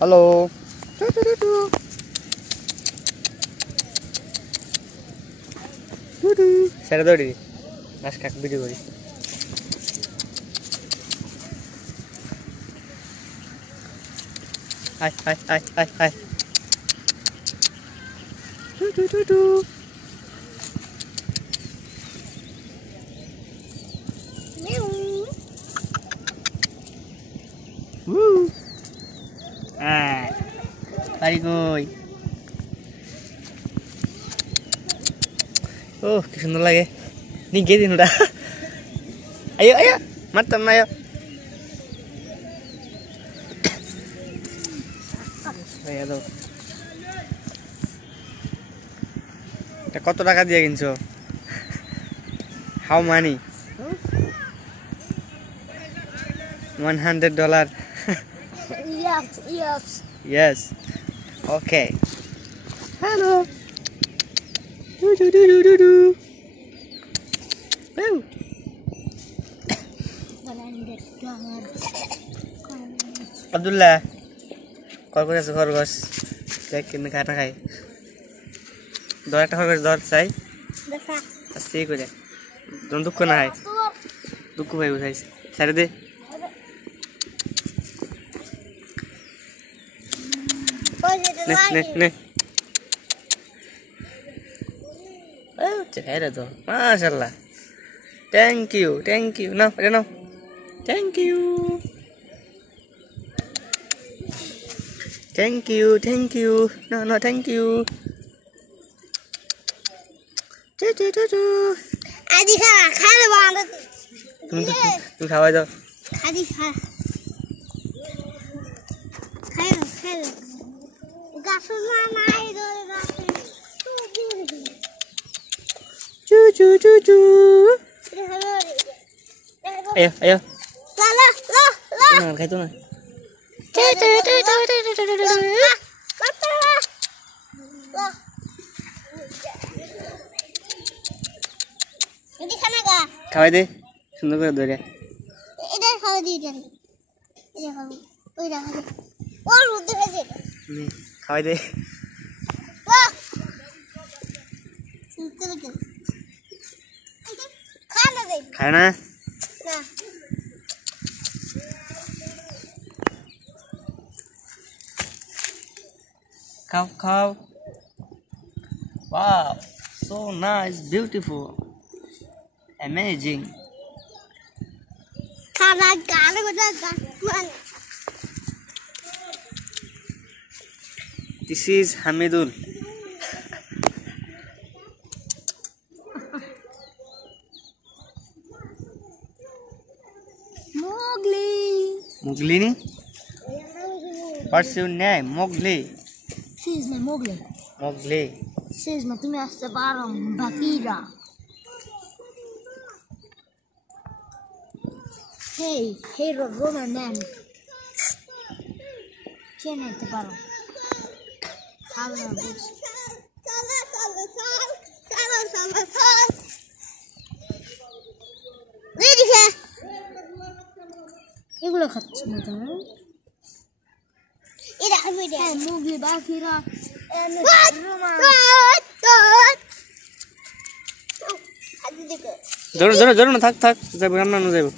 হ্যালো ছেড়ে দৌড়ি ঘাস কাক ভিডিও করি high high high high high বাড়ি কই ও কি সুন্দর লাগে নি গে দিন ওটা আয়ো আয়ো মারতাম না আয়ো এটা কত টাকা দিয়ে কিনছো হাউ মানি $100 yes okay hello do Abdullah call করে আছে খরগোশ দেখ কিনে খানা খাই দর একটা খরগোশ দর চাই দেখা আস্তে করে জন দুঃখ না হয় দুঃখ ভাই বুঝাইছে ছেড়ে দে নে নে ও চেহারা তো মাশাআল্লাহ থ্যাংক ইউ নাও এটা নাও thank you no thank you আদি খাওয়া বন্ধ তুমি খাওয়াই দাও আদি খাও গাছ নাই চু ayo লা খাইতো না খাওয়াই দে সুন্দর করে ধরে এটা খাওয়া দিয়ে দেন এটা খাও ওই রাখা দে ওর উদ্দে গেছে খাওয়াই দে খায় না খাও wow so nice beautiful amazing খানা গানে গোটা this is Hamidul Mowgli ni what's your name Mowgli she is my Mowgli she is my তুমি আসতে পারো বাকিরা hey Roman man কেন আসতে পারো খাবে না বুঝ এগুলো খাচ্ছি না তুমি এটা আমি Mowgli বাকিরা জোর না থাক যাবো রান্না যাবো